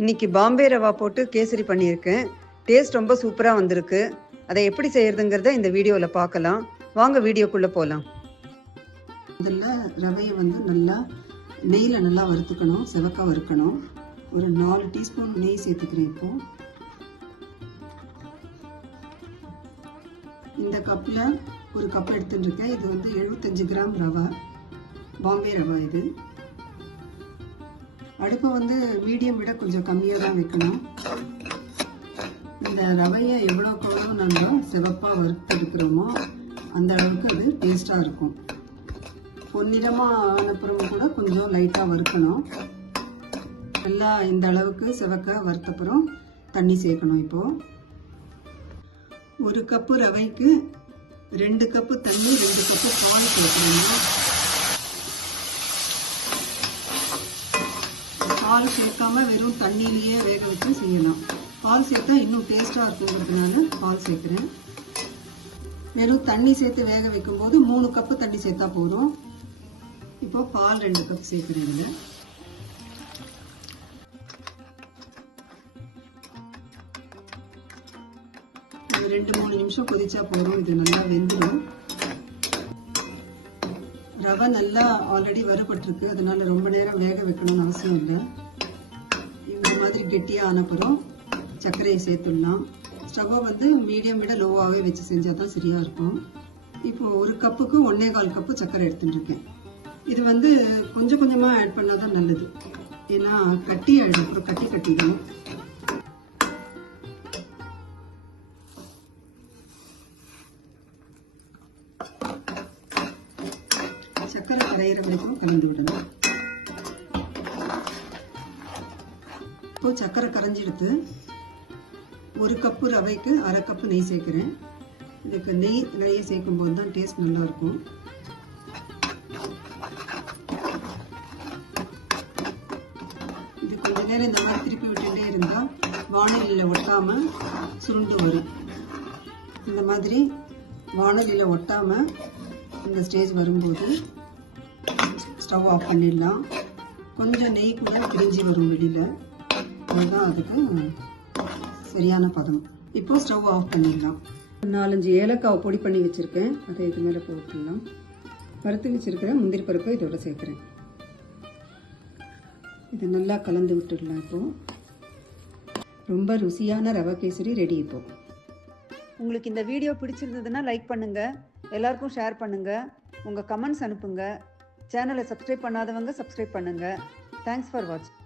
இன்னைக்கு பாம்பே ரவா போட்டு கேசரி பண்ணியிருக்கேன். டேஸ்ட் ரொம்ப சூப்பராக வந்திருக்கு. அதை எப்படி செய்யறதுங்கிறத இந்த வீடியோவில் பார்க்கலாம். வாங்க வீடியோக்குள்ளே போகலாம். முதல்ல ரவையை நல்லா நெய்யில் நல்லா வறுத்துக்கணும், செவக்காக வறுக்கணும். ஒரு 4 டீஸ்பூன் நெய் சேர்த்துக்கிறேன். இப்போ இந்த கப்பில் ஒரு கப் எடுத்துட்டுருக்கேன். இது 75 கிராம் ரவை, பாம்பே ரவா. இது அடுப்பை மீடியம் விட கொஞ்சம் கம்மியாக தான் வைக்கணும். இந்த ரவையை எவ்வளோக்கு எவ்வளோ நல்லா சிவப்பாக வறுத்து எடுக்கிறோமோ அந்த அளவுக்கு அது டேஸ்ட்டாக இருக்கும். பொன்னிறமாக ஆனப்புறம் கூட கொஞ்சம் லைட்டாக வறுக்கணும். நல்லா இந்த அளவுக்கு சிவக்க வறுத்தப்புறம் தண்ணி சேர்க்கணும். இப்போது 1 கப்பு ரவைக்கு 2 கப்பு தண்ணி, 2 கப்பு பால் சேர்க்கணும். பால் சேர்க்காம வெறும் தண்ணியிலேயே வேக வச்சு செய்யலாம். பால் சேர்த்தா இன்னும் டேஸ்ட்டாக இருக்குங்கிறதுனால பால் சேர்க்குறேன். வெறும் தண்ணி சேர்த்து வேக வைக்கும்போது 3 கப்பு தண்ணி சேர்த்தா போதும். இப்போ பால் 2 கப் சேர்க்குறேங்க. ஒரு 2-3 நிமிஷம் கொதிச்சா போதும். இது நல்லா வெந்துடும். ரவை நல்லா ஆல்ரெடி வறுபட்டிருக்கு, அதனால ரொம்ப நேரம் வேக வைக்கணும்னு அவசியம் இல்லை. இந்த மாதிரி கெட்டியாக ஆனப்புறம் சர்க்கரையை சேர்த்துடலாம். ஸ்டவ்வை மீடியம் விட லோவாகவே வச்சு செஞ்சால் தான் சரியாக இருக்கும். இப்போ 1 கப்புக்கு 1.25 கப்பு சர்க்கரை எடுத்துட்டுருக்கேன். இது கொஞ்சம் கொஞ்சமாக ஆட் பண்ணால் தான் நல்லது. ஏன்னா கட்டி ஆகிடும், அப்புறம் கட்டிடும். சர்க்கரை கரையிற வரைக்கும் கலந்து விடணும். இப்போ சர்க்கரை கரைஞ்சிடுத்து. 1 கப்பு ரவைக்கு 1/2 கப்பு நெய் சேர்க்கிறேன். இதுக்கு நெய்யை சேர்க்கும் போது தான் டேஸ்ட் நல்லா இருக்கும். இது கொஞ்ச நேரம் இந்த மாதிரி திருப்பி விட்டுட்டே இருந்தால் வானலியில் ஒட்டாம சுருண்டு வரும். இந்த மாதிரி வானலியில் ஒட்டாம இந்த ஸ்டேஜ் வரும்போது ஸ்டவ் ஆஃப் பண்ணிடலாம். கொஞ்சம் நெய் கூட பிரிஞ்சு வரும் வெளியில். அதுதான் அதுக்கு சரியான பதம். இப்போ ஸ்டவ் ஆஃப் பண்ணிடலாம். 4-5 ஏலக்காவை பொடி பண்ணி வச்சுருக்கேன். அதை இது மேலே போட்டுடலாம். வறுத்து வச்சுருக்கிற முந்திரி பருப்பை இதோட சேர்க்குறேன். இதை நல்லா கலந்து விட்டுடலாம். இப்போது ரொம்ப ருசியான ரவை கேசரி ரெடி. இப்போ உங்களுக்கு இந்த வீடியோ பிடிச்சிருந்ததுன்னா லைக் பண்ணுங்கள், எல்லாருக்கும் ஷேர் பண்ணுங்கள், உங்கள் கமெண்ட்ஸ் அனுப்புங்க. சேனலை சப்ஸ்கிரைப் பண்ணாதவங்க சப்ஸ்கிரைப் பண்ணுங்கள். தேங்க்ஸ் ஃபார் வாட்சிங்.